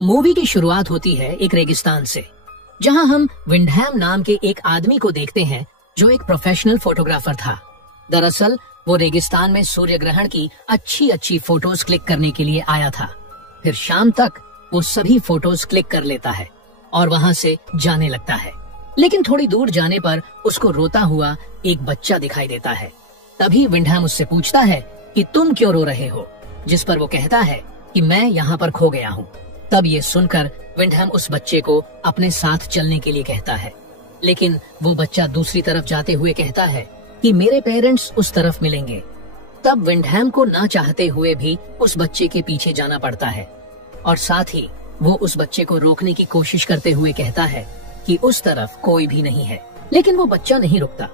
Movie की शुरुआत होती है एक रेगिस्तान से, जहां हम विंडहैम नाम के एक आदमी को देखते हैं जो एक प्रोफेशनल फोटोग्राफर था। दरअसल वो रेगिस्तान में सूर्य ग्रहण की अच्छी फोटोज क्लिक करने के लिए आया था। फिर शाम तक वो सभी फोटोज क्लिक कर लेता है और वहां से जाने लगता है। लेकिन थोड़ी दूर जाने पर उसको रोता हुआ एक बच्चा दिखाई देता है। तभी विंडहैम उससे पूछता है कि तुम क्यों रो रहे हो, जिस पर वो कहता है कि मैं यहाँ पर खो गया हूँ। तब ये सुनकर विंडहैम उस बच्चे को अपने साथ चलने के लिए कहता है, लेकिन वो बच्चा दूसरी तरफ जाते हुए कहता है कि मेरे पेरेंट्स उस तरफ मिलेंगे। तब विंडहैम को ना चाहते हुए भी उस बच्चे के पीछे जाना पड़ता है और साथ ही वो उस बच्चे को रोकने की कोशिश करते हुए कहता है कि उस तरफ कोई भी नहीं है। लेकिन वो बच्चा नहीं रुकता।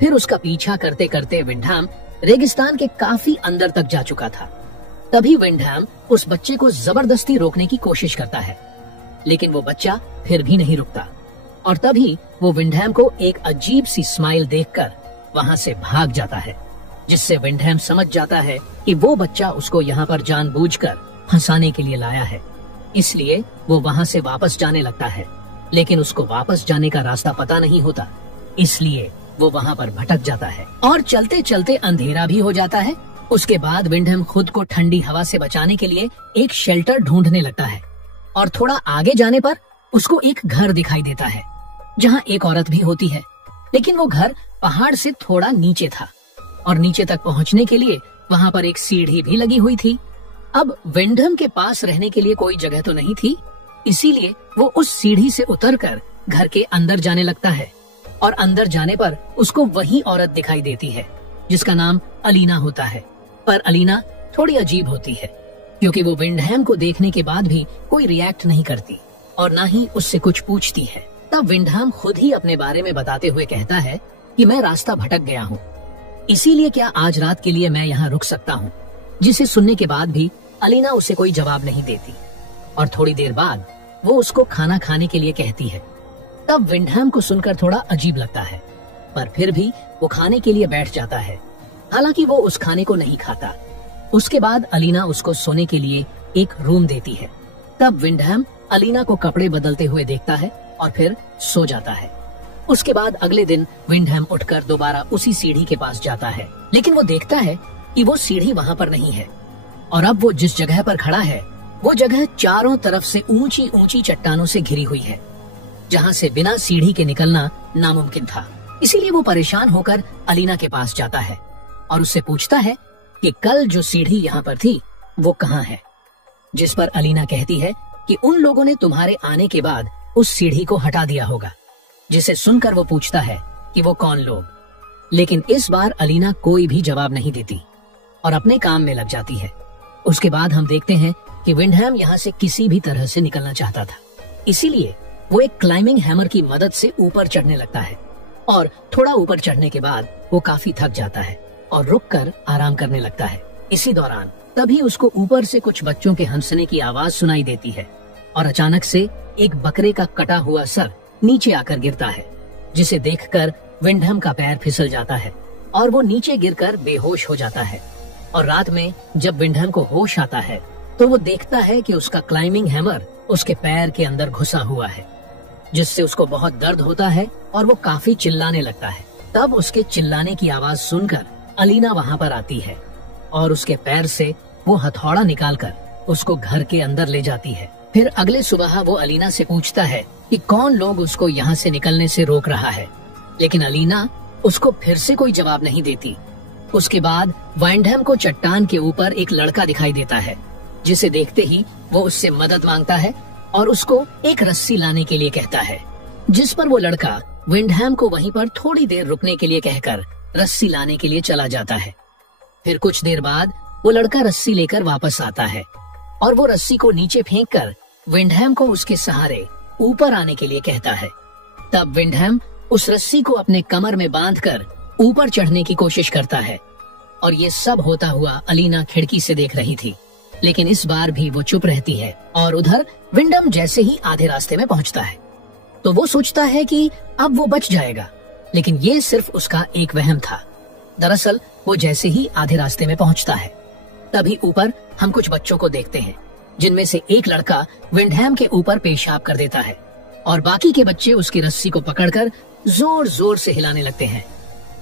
फिर उसका पीछा करते करते विंडहैम रेगिस्तान के काफी अंदर तक जा चुका था। तभी विंडहैम उस बच्चे को जबरदस्ती रोकने की कोशिश करता है, लेकिन वो बच्चा फिर भी नहीं रुकता और तभी वो विंडहैम को एक अजीब सी स्माइल देखकर वहां से भाग जाता है, जिससे विंडहैम समझ जाता है कि वो बच्चा उसको यहाँ पर जानबूझकर फंसाने के लिए लाया है। इसलिए वो वहां से वापस जाने लगता है, लेकिन उसको वापस जाने का रास्ता पता नहीं होता, इसलिए वो वहाँ पर भटक जाता है और चलते चलते अंधेरा भी हो जाता है। उसके बाद विंडहैम खुद को ठंडी हवा से बचाने के लिए एक शेल्टर ढूंढने लगता है और थोड़ा आगे जाने पर उसको एक घर दिखाई देता है जहाँ एक औरत भी होती है, लेकिन वो घर पहाड़ से थोड़ा नीचे था और नीचे तक पहुँचने के लिए वहाँ पर एक सीढ़ी भी लगी हुई थी। अब विंडहैम के पास रहने के लिए कोई जगह तो नहीं थी, इसीलिए वो उस सीढ़ी से उतरकर घर के अंदर जाने लगता है और अंदर जाने पर उसको वही औरत दिखाई देती है जिसका नाम अलीना होता है। पर अलीना थोड़ी अजीब होती है क्योंकि वो विंडहैम को देखने के बाद भी कोई रिएक्ट नहीं करती और ना ही उससे कुछ पूछती है। तब विंडहैम खुद ही अपने बारे में बताते हुए कहता है कि मैं रास्ता भटक गया हूँ, इसीलिए क्या आज रात के लिए मैं यहाँ रुक सकता हूँ। जिसे सुनने के बाद भी अलीना उसे कोई जवाब नहीं देती और थोड़ी देर बाद वो उसको खाना खाने के लिए कहती है। तब विंडहैम को सुनकर थोड़ा अजीब लगता है, पर फिर भी वो खाने के लिए बैठ जाता है। हालांकि वो उस खाने को नहीं खाता। उसके बाद अलीना उसको सोने के लिए एक रूम देती है। तब विंडहैम अलीना को कपड़े बदलते हुए देखता है और फिर सो जाता है। उसके बाद अगले दिन विंडहैम उठकर दोबारा उसी सीढ़ी के पास जाता है, लेकिन वो देखता है कि वो सीढ़ी वहाँ पर नहीं है और अब वो जिस जगह पर खड़ा है वो जगह चारों तरफ से ऊंची ऊंची चट्टानों से घिरी हुई है, जहाँ से बिना सीढ़ी के निकलना नामुमकिन था। इसीलिए वो परेशान होकर अलीना के पास जाता है और उससे पूछता है कि कल जो सीढ़ी यहाँ पर थी वो कहाँ है। जिस पर अलीना कहती है कि उन लोगों ने तुम्हारे आने के बाद उस सीढ़ी को हटा दिया होगा। जिसे सुनकर वो पूछता है कि वो कौन लोग, लेकिन इस बार अलीना कोई भी जवाब नहीं देती और अपने काम में लग जाती है। उसके बाद हम देखते हैं कि विंडहैम यहाँ से किसी भी तरह से निकलना चाहता था, इसीलिए वो एक क्लाइंबिंग हैमर की मदद से ऊपर चढ़ने लगता है और थोड़ा ऊपर चढ़ने के बाद वो काफी थक जाता है और रुककर आराम करने लगता है। इसी दौरान तभी उसको ऊपर से कुछ बच्चों के हंसने की आवाज सुनाई देती है और अचानक से एक बकरे का कटा हुआ सर नीचे आकर गिरता है, जिसे देखकर विंडहैम का पैर फिसल जाता है और वो नीचे गिरकर बेहोश हो जाता है। और रात में जब विंडहैम को होश आता है तो वो देखता है कि उसका क्लाइंबिंग हैमर उसके पैर के अंदर घुसा हुआ है, जिससे उसको बहुत दर्द होता है और वो काफी चिल्लाने लगता है। तब उसके चिल्लाने की आवाज सुनकर अलीना वहाँ पर आती है और उसके पैर से वो हथौड़ा निकालकर उसको घर के अंदर ले जाती है। फिर अगले सुबह वो अलीना से पूछता है कि कौन लोग उसको यहाँ से निकलने से रोक रहा है, लेकिन अलीना उसको फिर से कोई जवाब नहीं देती। उसके बाद विंडहैम को चट्टान के ऊपर एक लड़का दिखाई देता है, जिसे देखते ही वो उससे मदद मांगता है और उसको एक रस्सी लाने के लिए कहता है, जिस पर वो लड़का विंडहैम को वहीं पर थोड़ी देर रुकने के लिए कहकर रस्सी लाने के लिए चला जाता है। फिर कुछ देर बाद वो लड़का रस्सी लेकर वापस आता है और वो रस्सी को नीचे फेंककर विंडहैम को उसके सहारे ऊपर आने के लिए कहता है। तब विंडहैम उस रस्सी को अपने कमर में बांधकर ऊपर चढ़ने की कोशिश करता है और ये सब होता हुआ अलीना खिड़की से देख रही थी, लेकिन इस बार भी वो चुप रहती है। और उधर विंडहैम जैसे ही आधे रास्ते में पहुंचता है तो वो सोचता है कि अब वो बच जाएगा, लेकिन ये सिर्फ उसका एक वहम था। दरअसल वो जैसे ही आधे रास्ते में पहुंचता है तभी ऊपर हम कुछ बच्चों को देखते हैं जिनमें से एक लड़का विंडहैम के ऊपर पेशाब कर देता है और बाकी के बच्चे उसकी रस्सी को पकड़कर जोर जोर से हिलाने लगते हैं।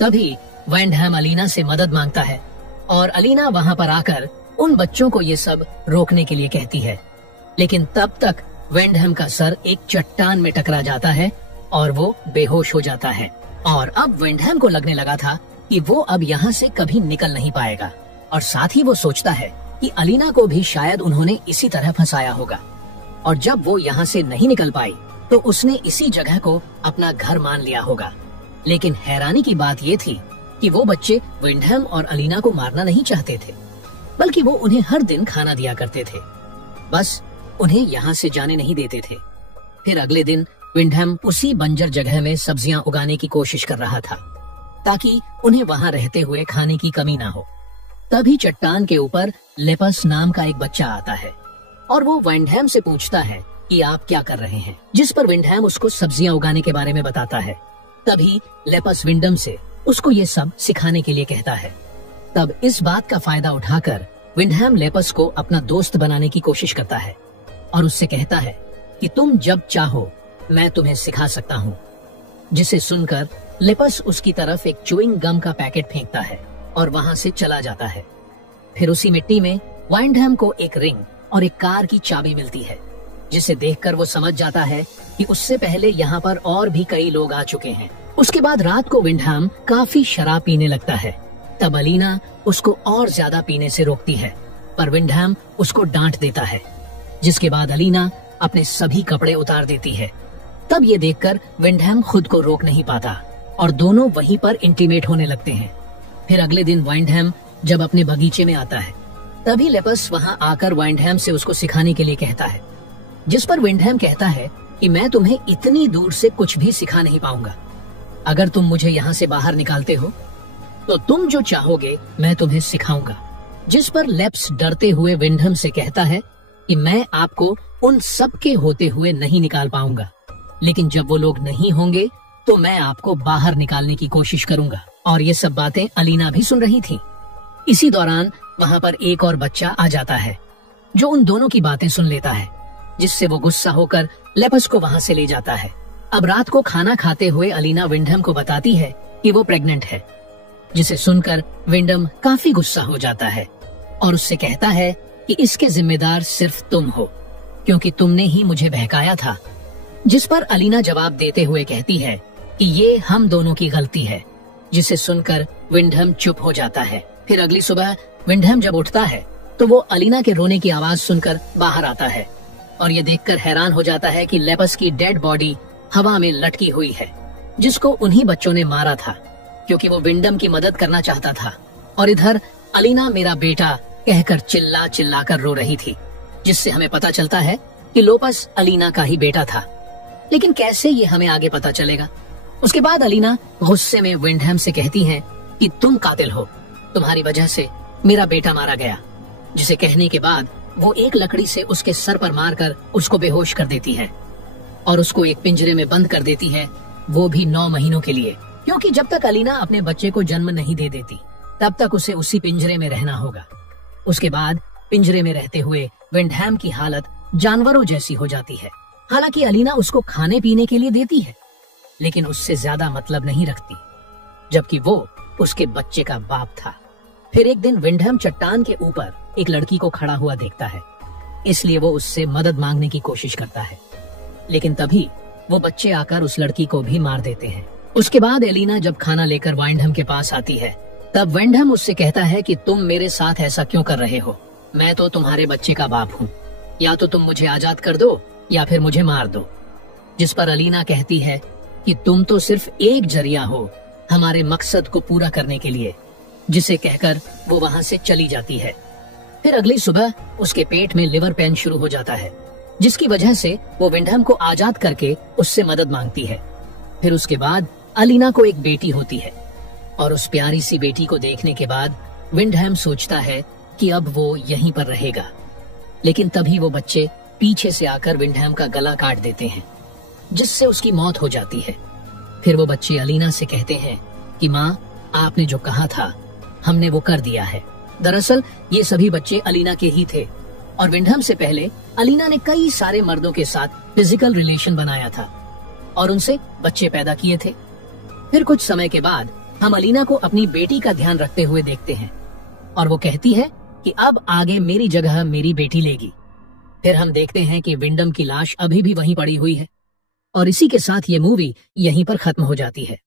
तभी विंडहैम अलीना से मदद मांगता है और अलीना वहां पर आकर उन बच्चों को ये सब रोकने के लिए कहती है। लेकिन तब तक विंडहैम का सर एक चट्टान में टकरा जाता है और वो बेहोश हो जाता है। और अब विंडहैम को लगने लगा था कि वो अब यहाँ से कभी निकल नहीं पाएगा, और साथ ही वो सोचता है कि अलीना को भी शायद उन्होंने इसी तरह फंसाया होगा। और जब वो यहाँ से नहीं निकल पाई तो उसने इसी जगह को अपना घर मान लिया होगा। लेकिन हैरानी की बात ये थी कि वो बच्चे विंडहैम और अलीना को मारना नहीं चाहते थे, बल्कि वो उन्हें हर दिन खाना दिया करते थे, बस उन्हें यहाँ से जाने नहीं देते थे। फिर अगले दिन विंडहैम उसी बंजर जगह में सब्जियां उगाने की कोशिश कर रहा था ताकि उन्हें वहां रहते हुए खाने की कमी ना हो। तभी चट्टान के ऊपर लेपस नाम का एक बच्चा आता है और वो विंडहैम से पूछता है कि आप क्या कर रहे हैं, जिस पर विंडहैम उसको सब्जियां उगाने के बारे में बताता है। तभी लेपस विंडम से उसको ये सब सिखाने के लिए कहता है। तब इस बात का फायदा उठाकर विंडहैम लेपस को अपना दोस्त बनाने की कोशिश करता है और उससे कहता है कि तुम जब चाहो मैं तुम्हें सिखा सकता हूँ। जिसे सुनकर लेपस उसकी तरफ एक च्युइंग गम का पैकेट फेंकता है और वहां से चला जाता है। फिर उसी मिट्टी में विंडहैम को एक रिंग और एक कार की चाबी मिलती है, जिसे देखकर वो समझ जाता है कि उससे पहले यहाँ पर और भी कई लोग आ चुके हैं। उसके बाद रात को विंडहैम काफी शराब पीने लगता है। तब अलीना उसको और ज्यादा पीने से रोकती है, पर विंडहैम उसको डांट देता है, जिसके बाद अलीना अपने सभी कपड़े उतार देती है। तब ये देखकर विंडहैम खुद को रोक नहीं पाता और दोनों वहीं पर इंटीमेट होने लगते हैं। फिर अगले दिन विंडहैम जब अपने बगीचे में आता है, तभी लेपस वहां आकर विंडहैम से उसको सिखाने के लिए कहता है, जिस पर विंडहैम कहता है कि मैं तुम्हें इतनी दूर से कुछ भी सिखा नहीं पाऊंगा। अगर तुम मुझे यहाँ से बाहर निकालते हो तो तुम जो चाहोगे मैं तुम्हें सिखाऊंगा। जिस पर लेप्स डरते हुए विंडहैम से कहता है कि मैं आपको उन सब के होते हुए नहीं निकाल पाऊंगा, लेकिन जब वो लोग नहीं होंगे तो मैं आपको बाहर निकालने की कोशिश करूंगा। और ये सब बातें अलीना भी सुन रही थी। इसी दौरान वहां पर एक और बच्चा आ जाता है जो उन दोनों की बातें सुन लेता है, जिससे वो गुस्सा होकर लेपस को वहां से ले जाता है। अब रात को खाना खाते हुए अलीना विंडहैम को बताती है कि वो प्रेग्नेंट है, जिसे सुनकर विंडहैम काफी गुस्सा हो जाता है और उससे कहता है कि इसके जिम्मेदार सिर्फ तुम हो, क्योंकि तुमने ही मुझे बहकाया था। जिस पर अलीना जवाब देते हुए कहती है कि ये हम दोनों की गलती है, जिसे सुनकर विंडहैम चुप हो जाता है। फिर अगली सुबह विंडहैम जब उठता है तो वो अलीना के रोने की आवाज सुनकर बाहर आता है और ये देखकर हैरान हो जाता है कि लेपस की डेड बॉडी हवा में लटकी हुई है, जिसको उन्हीं बच्चों ने मारा था, क्योंकि वो विंडहैम की मदद करना चाहता था। और इधर अलीना मेरा बेटा कहकर चिल्ला चिल्ला कर रो रही थी, जिससे हमें पता चलता है कि लोपस अलीना का ही बेटा था। लेकिन कैसे ये हमें आगे पता चलेगा। उसके बाद अलीना गुस्से में विंडहैम से कहती है कि तुम कातिल हो, तुम्हारी वजह से मेरा बेटा मारा गया। जिसे कहने के बाद वो एक लकड़ी से उसके सर पर मारकर उसको बेहोश कर देती है और उसको एक पिंजरे में बंद कर देती है, वो भी 9 महीनों के लिए, क्योंकि जब तक अलीना अपने बच्चे को जन्म नहीं दे देती तब तक उसे उसी पिंजरे में रहना होगा। उसके बाद पिंजरे में रहते हुए विंडहैम की हालत जानवरों जैसी हो जाती है। हालांकि अलीना उसको खाने पीने के लिए देती है, लेकिन उससे ज्यादा मतलब नहीं रखती, जबकि वो उसके बच्चे का बाप था। फिर एक दिन विंडहैम चट्टान के ऊपर एक लड़की को खड़ा हुआ देखता है, इसलिए वो उससे मदद मांगने की कोशिश करता है, लेकिन तभी वो बच्चे आकर उस लड़की को भी मार देते हैं। उसके बाद अलीना जब खाना लेकर विंडहैम के पास आती है, तब विंडहैम उससे कहता है कि तुम मेरे साथ ऐसा क्यों कर रहे हो, मैं तो तुम्हारे बच्चे का बाप हूँ, या तो तुम मुझे आजाद कर दो या फिर मुझे मार दो। जिस पर अलीना कहती है कि तुम तो सिर्फ एक जरिया हो हमारे मकसद को पूरा करने के लिए, जिसे कहकर वो वहां से चली जाती है। फिर अगली सुबह उसके पेट में लिवर पेन शुरू हो जाता है, जिसकी वजह से वो विंडहैम को आजाद करके उससे मदद मांगती है। फिर उसके बाद अलीना को एक बेटी होती है और उस प्यारी सी बेटी को देखने के बाद विंडहैम सोचता है कि अब वो यहीं पर रहेगा, लेकिन तभी वो बच्चे पीछे से आकर विंडहैम का गला काट देते हैं, जिससे उसकी मौत हो जाती है। फिर वो बच्चे अलीना से कहते हैं कि माँ, आपने जो कहा था हमने वो कर दिया है। दरअसल ये सभी बच्चे अलीना के ही थे, और विंडहम से पहले अलीना ने कई सारे मर्दों के साथ फिजिकल रिलेशन बनाया था और उनसे बच्चे पैदा किए थे। फिर कुछ समय के बाद हम अलीना को अपनी बेटी का ध्यान रखते हुए देखते हैं और वो कहती है कि अब आगे मेरी जगह मेरी बेटी लेगी। फिर हम देखते हैं कि विंडम की लाश अभी भी वहीं पड़ी हुई है और इसी के साथ ये मूवी यहीं पर खत्म हो जाती है।